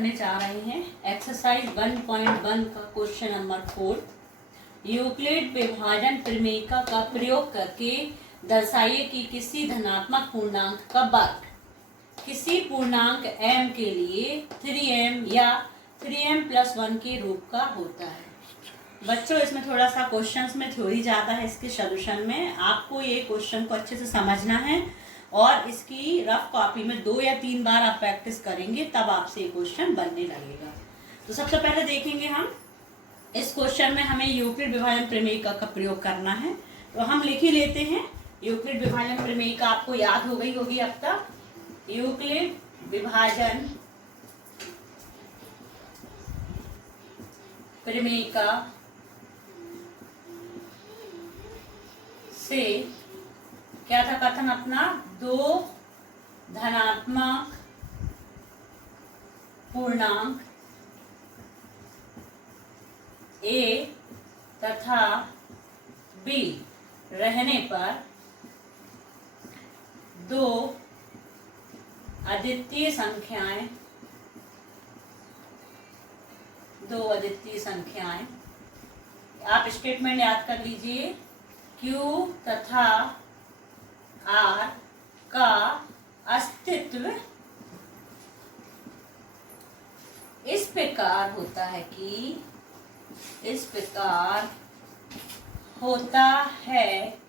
करने जा रहे हैं एक्सरसाइज 1.1 का क्वेश्चन नंबर 4। यूक्लिड विभाजन प्रमेयिका का प्रयोग करके दर्शाइए कि किसी धनात्मक पूर्णांक का वर्ग किसी पूर्णांक m के लिए 3m या 3m+1 के रूप का होता है। बच्चों, इसमें थोड़ा सा क्वेश्चंस में थ्योरी ज़्यादा है। इसके सॉल्यूशन में आपको ये क्वेश्चन को अच्छे से समझना है और इसकी रफ कॉपी में 2 या 3 बार आप प्रैक्टिस करेंगे, तब आपसे ये क्वेश्चन बनने लगेगा। तो सबसे पहले देखेंगे हम इस क्वेश्चन में हमें यूक्लिड विभाजन प्रमेयिका का प्रयोग करना है। तो हम लिख ही लेते हैं। यूक्लिड विभाजन प्रमेयिका आपको याद हो गई होगी अब तक। यूक्लिड विभाजन प्रमेयिका से क्या था कथन अपना? 2 धनात्मक पूर्णांक a तथा b रहने पर 2 अद्वितीय संख्याएं, आप स्टेटमेंट याद कर लीजिए। Q तथा R का अस्तित्व इस प्रकार होता है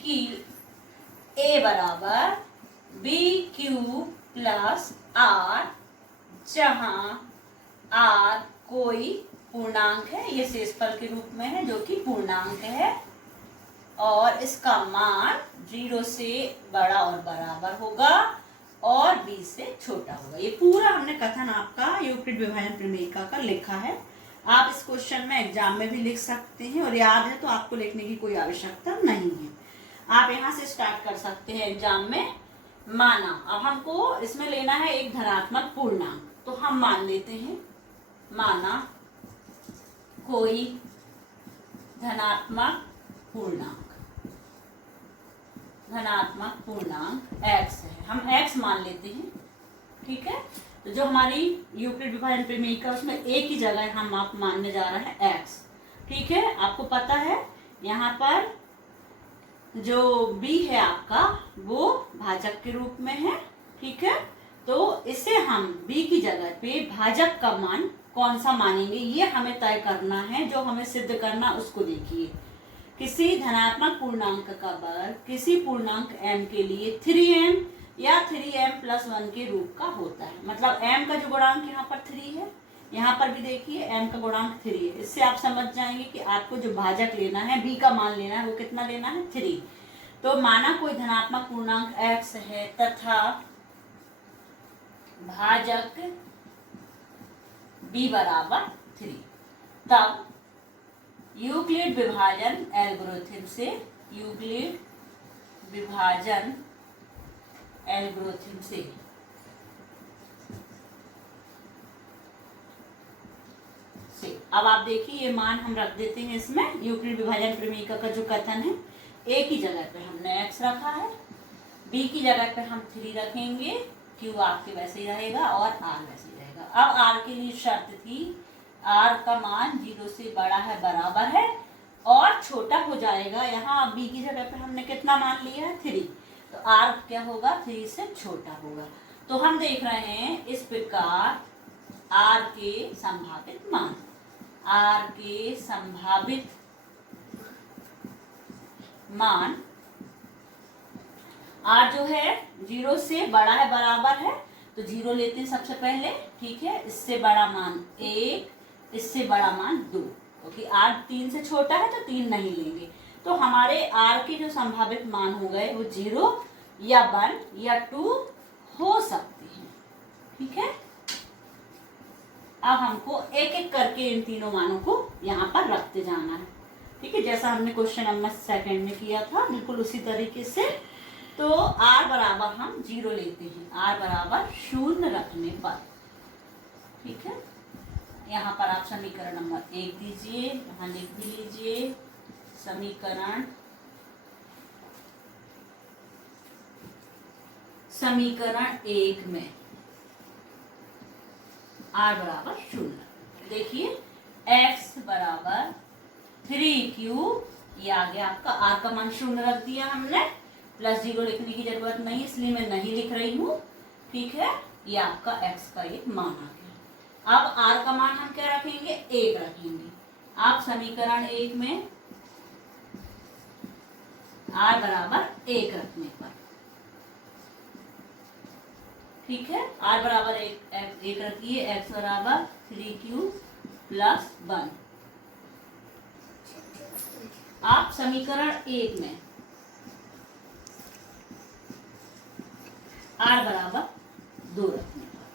कि A बराबर BQ प्लस R, जहां R कोई पूर्णांक है, ये शेषफल के रूप में है जो कि पूर्णांक है और इसका मान 0 से बड़ा और बराबर होगा और b से छोटा होगा। ये पूरा हमने कथन आपका यूक्लिड विभाजन प्रमेयिका का लिखा है। आप इस क्वेश्चन में एग्जाम में भी लिख सकते हैं और याद है तो आपको लिखने की कोई आवश्यकता नहीं है। आप यहाँ से स्टार्ट कर सकते हैं एग्जाम में। माना अब हमको इसमें लेना है एक धनात्मक पूर्णांक, तो हम मान लेते हैं। माना कोई धनात्मक पूर्णांक x है, हम x मान लेते हैं। ठीक है, तो जो हमारी यूक्लिड विभाजन प्रमेयिका उसमें a की जगह हम आप मानने जा रहे हैं x। ठीक है, आपको पता है यहाँ पर जो b है आपका वो भाजक के रूप में है। ठीक है, तो इसे हम b की जगह पे भाजक का मान कौन सा मानेंगे ये हमें तय करना है। जो हमें सिद्ध करना उसको देखिए। किसी धनात्मक पूर्णांक का वर्ग किसी पूर्णांक m के लिए 3m या 3m+1 के रूप का होता है। मतलब m का जो गुणांक यहाँ पर 3 है, यहाँ पर भी देखिए m का गुणांक 3 है। इससे आप समझ जाएंगे कि आपको जो भाजक लेना है, b का मान लेना है, वो कितना लेना है? 3। तो माना कोई धनात्मक पूर्णांक x है तथा भाजक b बराबर 3, तब यूक्लिड विभाजन एल्गोरिथम से अब आप देखिए ये मान हम रख देते हैं इसमें। यूक्लिड विभाजन प्रमेयिका का जो कथन है, a की जगह पे हमने x रखा है, b की जगह पे हम 3 रखेंगे, q आपके वैसे ही रहेगा और r वैसे ही रहेगा। अब r के लिए शर्त थी r का मान 0 से बड़ा है, बराबर है और छोटा हो जाएगा। यहाँ b की जगह पे हमने कितना मान लिया है? 3, तो r क्या होगा? 3 से छोटा होगा। तो हम देख रहे हैं इस प्रकार r के संभावित मान r जो है 0 से बड़ा है, बराबर है, तो 0 लेते हैं सबसे पहले। ठीक है, इससे बड़ा मान 1, इससे बड़ा मान 2, क्योंकि r 3 से छोटा है तो 3 नहीं लेंगे। तो हमारे r के जो संभावित मान हो गए वो 0 या 1 या 2 हो सकते हैं। ठीक है, अब हमको एक एक करके इन तीनों मानों को यहाँ पर रखते जाना है। ठीक है, जैसा हमने क्वेश्चन नंबर 2 में किया था, बिल्कुल उसी तरीके से। तो r बराबर हम 0 लेते हैं, r बराबर 0 रखने पर। ठीक है, यहाँ पर आप समीकरण नंबर 1 दीजिए, यहाँ लिख भी लीजिए। समीकरण 1 में r बराबर 0। देखिए x बराबर 3q, ये आ गया आपका, r का मान 0 रख दिया हमने, +0 लिखने की जरूरत नहीं इसलिए मैं नहीं लिख रही हूँ। ठीक है, ये आपका x का एक मान आ गया। अब r का मान हम क्या रखेंगे, 1 रखेंगे। आप समीकरण 1 में r बराबर 1 रखने पर, ठीक है, r बराबर 1 रखिए, x बराबर 3q + 1। आप समीकरण 1 में r बराबर 2 रखने पर,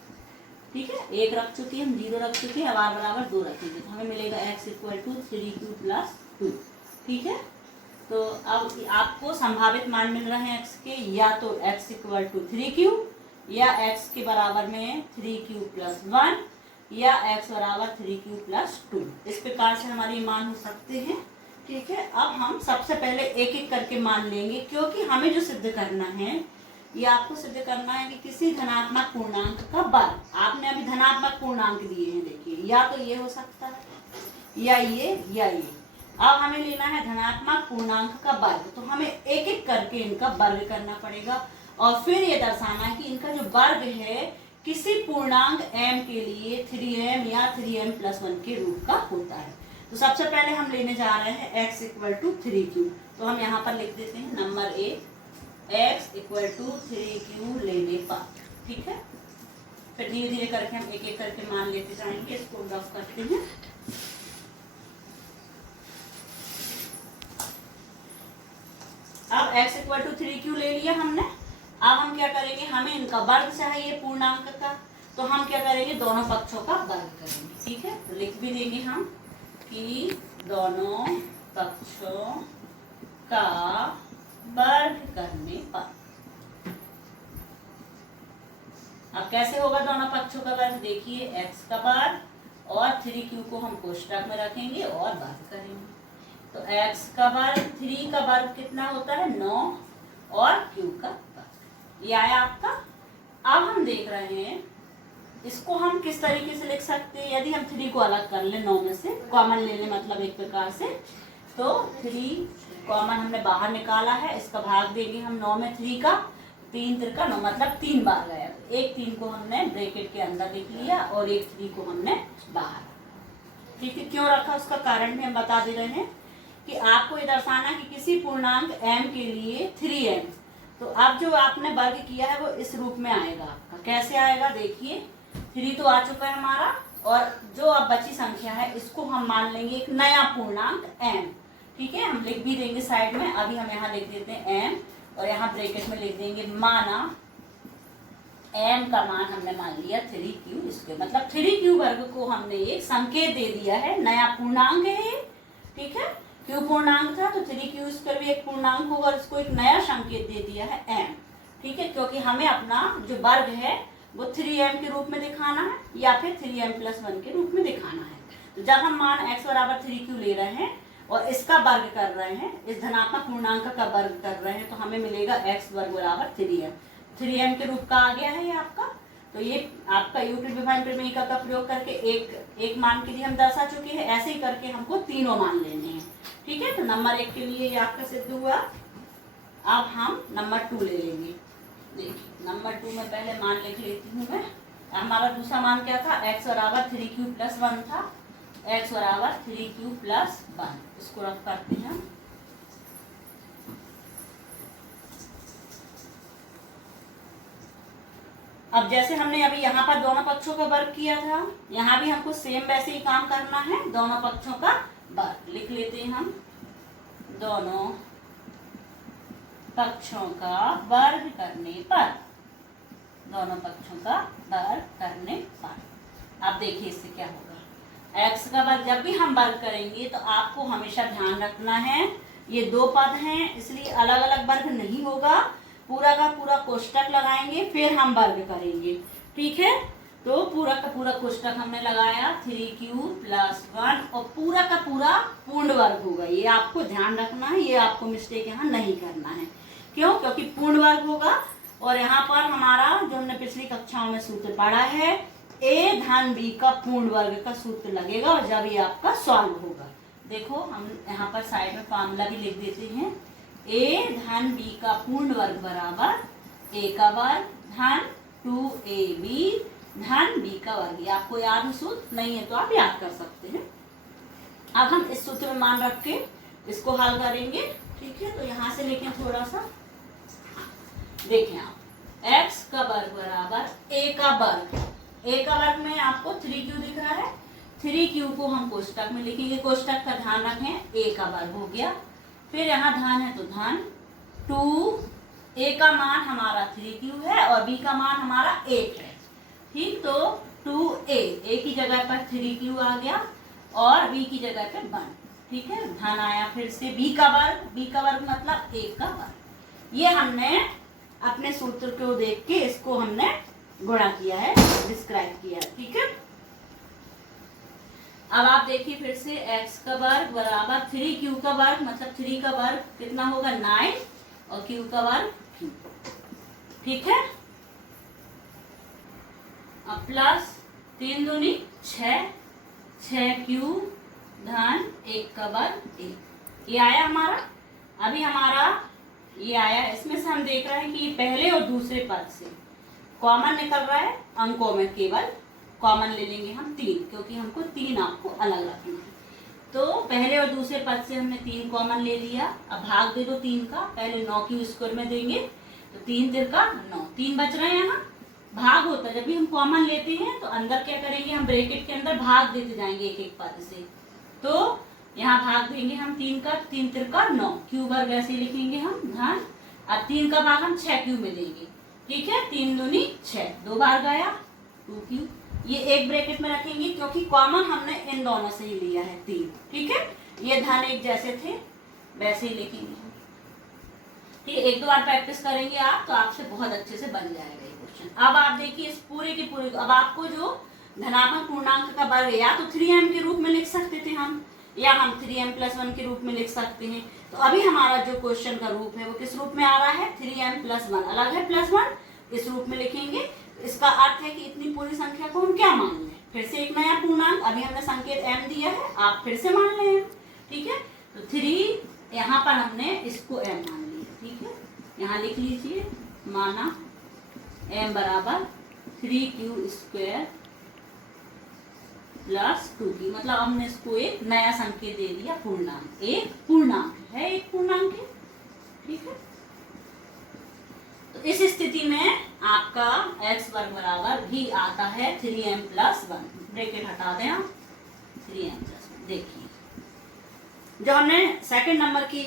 ठीक है, 1 रख चुके हैं हम, 0 रख चुके हैं, अब r बराबर 2 रखेंगे तो हमें मिलेगा x = 3q + 2। ठीक है, तो अब आपको संभावित मान मिल रहे हैं x के, या तो x = 3q, या x के बराबर में 3q + 1, या x बराबर 3q + 2। इस प्रकार से हमारे मान हो सकते हैं। ठीक है, अब हम सबसे पहले एक एक करके मान लेंगे, क्योंकि हमें जो सिद्ध करना है, ये आपको सिद्ध करना है कि किसी धनात्मक पूर्णांक का वर्ग। आपने अभी धनात्मक पूर्णांक दिए हैं, देखिए, या तो ये हो सकता है, या ये, या ये। अब हमें लेना है धनात्मक पूर्णांक का वर्ग, तो हमें एक एक करके इनका वर्ग करना पड़ेगा, और फिर ये दर्शाना है कि इनका जो वर्ग है किसी पूर्णांक m के लिए 3m या 3m + 1 के रूप का होता है। तो सबसे पहले हम लेने जा रहे हैं x = 3q, तो हम यहाँ पर लिख देते हैं नंबर 1, x = 3q लेने पर। ठीक है, फिर धीरे धीरे करके हम एक एक करके मान लेते जाएंगे। इसको रफ करते हैं। अब x = 3q ले लिया हमने। अब हम क्या करेंगे, हमें इनका वर्ग चाहिए पूर्णांक का, तो हम क्या करेंगे, दोनों पक्षों का वर्ग करेंगे। ठीक है, तो लिख भी देंगे हम कि दोनों पक्षों का वर्ग करने पर। अब कैसे होगा दोनों पक्षों का वर्ग, देखिए x का वर्ग और 3q को हम कोष्टक में रखेंगे और वर्ग करेंगे। तो x का वर्ग, 3 का वर्ग कितना होता है, 9, और q का वर्ग, ये आया आपका। अब हम देख रहे हैं इसको हम किस तरीके से लिख सकते हैं। यदि हम 3 को अलग कर ले, 9 में से कॉमन ले लें, मतलब एक प्रकार से, तो 3 कॉमन हमने बाहर निकाला है, इसका भाग देंगे हम 9 में, 3 का 3 × 9 मतलब 3 बार गया। एक 3 को हमने ब्रैकेट के अंदर लिख लिया और एक 3 को हमने बाहर। ठीक है, क्यों रखा उसका कारण भी हम बता दे रहे हैं कि आपको ये दर्शाना है कि किसी पूर्णांक m के लिए 3m, तो अब जो आपने वर्ग किया है वो इस रूप में आएगा आपका। कैसे आएगा, देखिए 3 तो आ चुका है हमारा, और जो अब बची संख्या है इसको हम मान लेंगे एक नया पूर्णांक m। ठीक है, हम लिख भी देंगे साइड में, अभी हम यहाँ लिख देते हैं m, और यहाँ ब्रैकेट में लिख देंगे माना m का मान हमने मान लिया 3q, इसके मतलब 3q वर्ग को हमने एक संकेत दे दिया है, नया पूर्णांक है। ठीक है, q पूर्णांक था तो 3q इस पर भी एक पूर्णांक होगा, और इसको एक नया संकेत दे दिया है m। ठीक है, क्योंकि हमें अपना जो वर्ग है वो 3m के रूप में दिखाना है, या फिर 3m + 1 के रूप में दिखाना है। तो जब हम मान x बराबर 3q ले रहे हैं और इसका वर्ग कर रहे हैं, इस धनात्मक पूर्णांक का वर्ग कर रहे हैं, तो हमें मिलेगा x वर्ग बराबर 3m के रूप का आ गया है ये आपका। तो ये आपका यूक्लिड विभाजन प्रमेयिका का प्रयोग करके एक मान के लिए हम दर्शा चुके हैं। ऐसे ही करके हमको तीनों मान लेने हैं। ठीक है, तो नंबर 1 के लिए ये आपका सिद्ध हुआ। अब हम नंबर 2 ले लेंगे। देखिए नंबर 2 में पहले मान लिख लेती हूँ मैं। हमारा दूसरा मान क्या था, x बराबर 3q + 1 था, x बराबर 3q + 1, इसको रख करते हैं। अब जैसे हमने अभी यहाँ पर दोनों पक्षों का वर्ग किया था, यहाँ भी हमको सेम वैसे ही काम करना है, दोनों पक्षों का वर्ग लिख लेते हैं हम। दोनों पक्षों का वर्ग करने पर, दोनों पक्षों का वर्ग करने पर, अब देखिए इससे क्या होगा। x का वर्ग जब भी हम वर्ग करेंगे तो आपको हमेशा ध्यान रखना है, ये 2 पद हैं इसलिए अलग अलग वर्ग नहीं होगा, पूरा का पूरा कोष्टक लगाएंगे फिर हम वर्ग करेंगे। ठीक है, तो पूरा का पूरा कोष्टक हमने लगाया 3q + 1, और पूरा का पूरा पूर्ण वर्ग होगा। ये आपको ध्यान रखना है, ये आपको मिस्टेक यहाँ नहीं करना है। क्यों, क्योंकि पूर्ण वर्ग होगा। और यहाँ पर हमारा जो हमने पिछली कक्षाओं में सूत्र पढ़ा है ए धन बी का पूर्ण वर्ग का सूत्र लगेगा और जब ये आपका सॉल्व होगा। देखो हम यहाँ पर साइड में फॉर्मूला भी लिख देते हैं। ए धन बी का पूर्ण वर्ग बराबर ए का वर्ग धन 2ab धन बी का वर्ग। ये आपको याद है सूत्र? नहीं है तो आप याद कर सकते हैं। अब हम इस सूत्र में मान रख के इसको हल करेंगे। ठीक है, तो यहाँ से लेके थोड़ा सा देखें आप, x का वर्ग बराबर a का वर्ग। a का वर्ग में आपको 3q दिख रहा है, 3q को हम कोष्टक में लिखेंगे। कोष्टक का ध्यान रखें, a का वर्ग हो गया, फिर यहाँ धन है तो धन 2, a का मान हमारा 3q है और b का मान हमारा 8 है। ठीक, तो 2a, a की जगह पर 3q आ गया और b की जगह पे 1। ठीक है, धन आया, फिर से b का वर्ग मतलब 1 का वर्ग। ये हमने अपने सूत्र को देख के इसको हमने गुणा किया है, डिस्क्राइब किया है। ठीक है, अब आप देखिए फिर से x का वर्ग बराबर 3q का वर्ग मतलब 3 का वर्ग कितना होगा 9 और q का वर्ग q। ठीक है, अब प्लस 3 दूनी 6, 6q धन 1 का वर्ग 1। ये आया हमारा। अभी हमारा ये आया, इसमें से हम देख रहे हैं कि पहले और दूसरे पद से कॉमन निकल रहा है। अंकों में केवल कॉमन ले लेंगे हम 3, क्योंकि हमको 3 आपको अलग रखना है। तो पहले और दूसरे पद से हमने 3 कॉमन ले लिया। अब भाग दे दो 3 का, पहले 9 की स्क्वायर में देंगे तो 3 तिरका 9, 3 बच रहे हैं। यहाँ भाग होता है, जब भी हम कॉमन लेते हैं तो अंदर क्या करेंगे, हम ब्रैकेट के अंदर भाग देते जाएंगे एक एक पद से। तो यहाँ भाग देंगे हम 3 का, 3 तिरका 9, क्यू वर्ग ऐसे लिखेंगे हम धन। अब 3 का भाग हम 6q में देंगे। ठीक है, 3 दूनी 6, 2 बार गया 2q। ये एक ब्रैकेट में रखेंगे क्योंकि कॉमन हमने इन दोनों से ही लिया है 3। ठीक है, ये धन एक जैसे थे वैसे ही लिखेंगे। ठीक है, एक दो बार प्रैक्टिस करेंगे आप तो आपसे बहुत अच्छे से बन जाएगा ये क्वेश्चन। अब आप देखिए इस पूरे के पूरे, अब आपको जो धनात्मक पूर्णांक का वर्ग या तो 3m के रूप में लिख सकते थे हम, या हम 3m+1 के रूप में लिख सकते हैं। तो अभी हमारा जो क्वेश्चन का रूप है वो किस रूप में आ रहा है, 3m+1 अलग है +1, इस रूप में लिखेंगे। इसका अर्थ है कि इतनी पूरी संख्या को हम क्या मान लें, फिर से एक नया पूर्णांक। अभी हमने संकेत m दिया है, आप फिर से मान लें। ठीक है, तो 3 यहाँ पर हमने इसको m मान लिया। ठीक है, यहाँ लिख लीजिए, माना m बराबर 3q² प्लस 2q, मतलब हमने इसको एक नया संकेत दे दिया, पूर्णांक। एक पूर्णांक है, एक पूर्णांक है। ठीक है, तो इस स्थिति में आपका x वर्ग बराबर भी आता है 3m+1। ब्रैकेट हटा दें आप, 3m+1। देखिए जो हमने सेकंड नंबर की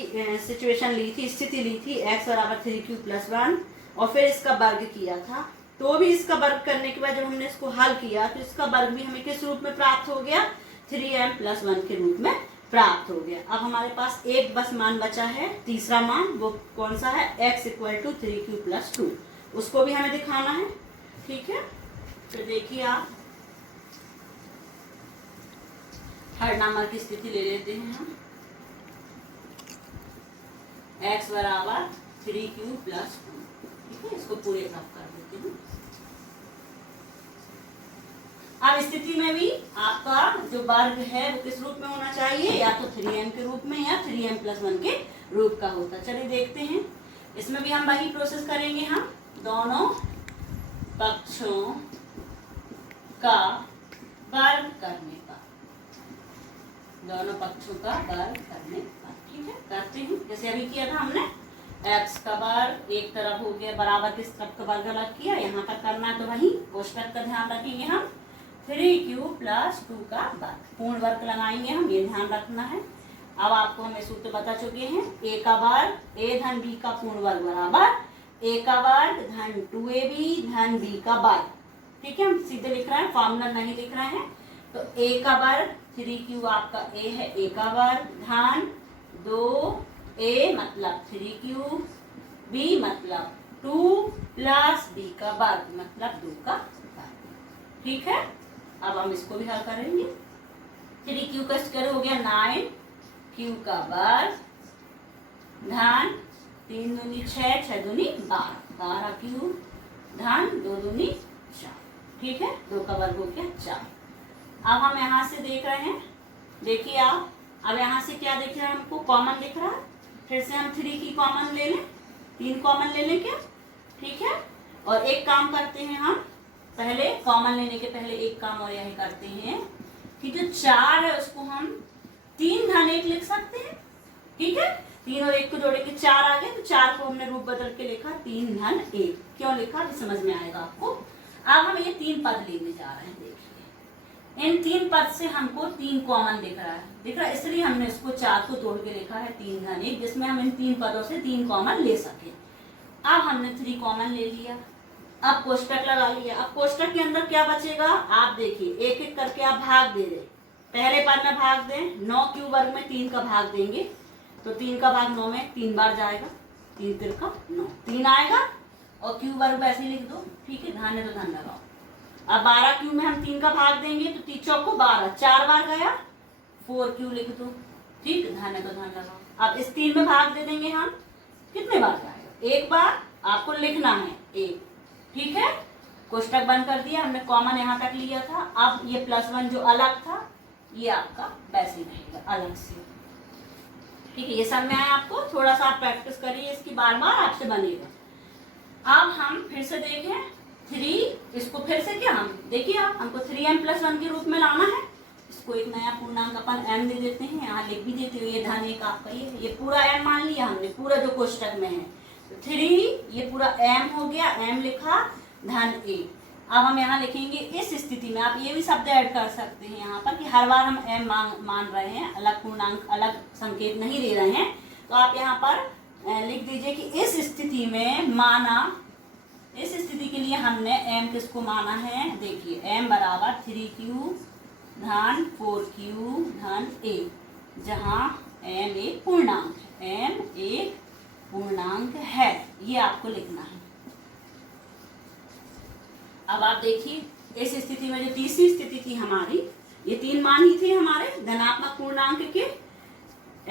सिचुएशन ली थी, स्थिति ली थी, x बराबर 3q+1 और फिर इसका वर्ग किया था। तो भी इसका वर्ग करने के बाद जब हमने इसको हल किया तो इसका वर्ग भी हमें किस रूप में प्राप्त हो गया, 3m+1 के रूप में प्राप्त हो गया। अब हमारे पास एक बस मान बचा है, तीसरा मान, वो कौन सा है, x = 3q+2। उसको भी हमें दिखाना है। ठीक है, तो देखिए आप थर्ड नंबर की स्थिति ले लेते हैं हम, x बराबर 3q+2। ठीक है, इसको पूरे साफ कर देते हैं। अब स्थिति में भी आपका जो वर्ग है वो किस रूप में होना चाहिए, या तो 3m के रूप में या 3m+1 के रूप का होता। चलिए देखते हैं, इसमें भी हम वही प्रोसेस करेंगे। हम दोनों पक्षों का वर्ग करने पर, दोनों पक्षों का वर्ग करने पर। ठीक है, करते हैं जैसे अभी किया था हमने, x का वर्ग एक तरफ हो गया, बराबर किस तरफ का वर्ग अलग किया, यहाँ पर करना तो वही, कोष्टक का ध्यान रखेंगे हम, 3q+2 का वर्ग, पूर्ण वर्ग लगाएंगे हम, ये ध्यान रखना है। अब आपको हमें सूत्र बता चुके हैं, a का वर्ग a धन b का पूर्ण वर्ग बराबर a का वर्ग धन 2ab धन b का वर्ग। ठीक है, हम सीधे लिख रहे हैं, फॉर्मूला नहीं लिख रहे हैं। तो a का वर्ग 3q आपका a है, a का वर्ग धन 2a मतलब 3q, b मतलब 2 प्लस b का वर्ग मतलब 2 का वर्ग। ठीक है, अब हम इसको भी हल करेंगे। 3q का स्क्वायर हो गया 9, q का वर्ग धन 3 दूनी 6, 6 दूनी 12, 12q धन 2 दूनी 4। ठीक है, 2 का वर्ग हो गया 4। अब हम यहाँ से देख रहे हैं, देखिए आप, अब यहाँ से क्या देख रहे हैं, हमको कॉमन दिख रहा है। फिर से हम 3 की कॉमन ले लें, 3 कॉमन ले लें क्या, ठीक है। और एक काम करते हैं हम, पहले कॉमन लेने के पहले एक काम और यही करते हैं कि जो 4 है उसको हम 3 धन 1 लिख सकते हैं, ठीक है। 3 और 1 को जोड़े के 4 आ गए, तो 4 को हमने रूप बदल के लिखा 3 धन 1। क्यों लिखा भी समझ में आएगा आपको। अब हम ये 3 पद लेने जा रहे हैं। देखिए इन 3 पद से हमको 3 कॉमन दिख रहा है, इसलिए हमने इसको 4 को तोड़ के लिखा है 3 धन 1, जिसमें हम इन 3 पदों से 3 कॉमन ले सके। अब हमने 3 कॉमन ले लिया, अब कोष्टक लगा लिया। अब कोष्टक के अंदर क्या बचेगा, आप देखिए एक एक करके आप भाग दे रहे। पहले पद में भाग दें, 9 क्यू वर्ग में 3 का भाग देंगे, तो 3 का भाग 9 में 3 बार जाएगा, 3 तिरका 9, 3 आएगा। और क्यू वर्ग वैसे ही लिख दो, ठीक है, धन है तो धन लगाओ। अब 12 क्यू में हम 3 का भाग देंगे, तो 3 चौको 12, 4 बार गया, 4 क्यू लिख दो, ठीक, धन है तो धन लगाओ। अब इस 3 में भाग दे देंगे हम, कितने बार जाएगा, 1 बार आपको लिखना है 1, ठीक है। कोष्टक बंद कर दिया, हमने कॉमन यहाँ तक लिया था। अब ये +1 जो अलग था, ये आपका वैसे ही रहेगा अलग से, ठीक है। ये सब में आया आपको, थोड़ा सा आप प्रैक्टिस करिए इसकी, बार बार आपसे बनेगा। अब हम फिर से देखें 3, इसको फिर से क्या हम देखिए, आप हमको 3m+1 के रूप में लाना है। इसको एक नया पूर्णांक अपन m दे देते हैं, यहाँ लिख भी देते हो, ये धन 1 आपका, ये पूरा m मान लिया हमने, पूरा जो कोष्टक में है। 3 ये पूरा m हो गया, m लिखा, धन 1। अब हम यहाँ लिखेंगे इस स्थिति में, आप ये भी शब्द ऐड कर सकते हैं यहाँ पर कि हर बार हम m मान रहे हैं, अलग पूर्णांक अलग संकेत नहीं दे रहे हैं। तो आप यहाँ पर लिख दीजिए कि इस स्थिति में माना, इस स्थिति के लिए हमने m किसको माना है, देखिए m बराबर 3q धन 4q धन 1, जहाँ m एक पूर्णांक है, m एक पूर्णांक है, ये आपको लिखना है। अब आप देखिए इस स्थिति में जो तीसरी स्थिति थी हमारी, ये 3 मान ही थे हमारे धनात्मक पूर्णांक के।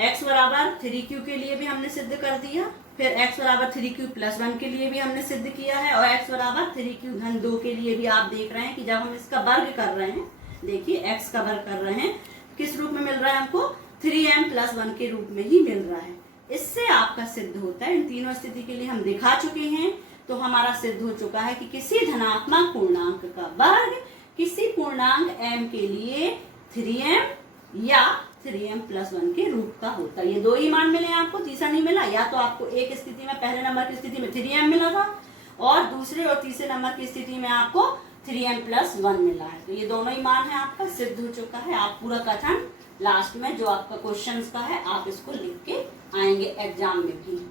x बराबर 3q के लिए भी हमने सिद्ध कर दिया, फिर x बराबर 3q+1 के लिए भी हमने सिद्ध किया है, और x बराबर 3q धन 2 के लिए भी आप देख रहे हैं कि जब हम इसका वर्ग कर रहे हैं, देखिए x का वर्ग कर रहे हैं, किस रूप में मिल रहा है हमको, 3m+1 के रूप में ही मिल रहा है। इससे आपका सिद्ध होता है, इन तीनों स्थिति के लिए हम दिखा चुके हैं, तो हमारा सिद्ध हो चुका है कि किसी धनात्मक पूर्णांक का वर्ग किसी पूर्णांक m के लिए 3m या 3m+1 के रूप का होता है। ये 2 ही मान मिले आपको, तीसरा नहीं मिला। या तो आपको एक स्थिति में, पहले नंबर की स्थिति में 3m मिला था, और दूसरे और तीसरे नंबर की स्थिति में आपको 3m+1 मिला है। तो ये दोनों ही मान है आपका सिद्ध हो चुका है। आप पूरा कथन लास्ट में जो आपका क्वेश्चन का है, आप इसको लिख के आएंगे एग्जाम में भी।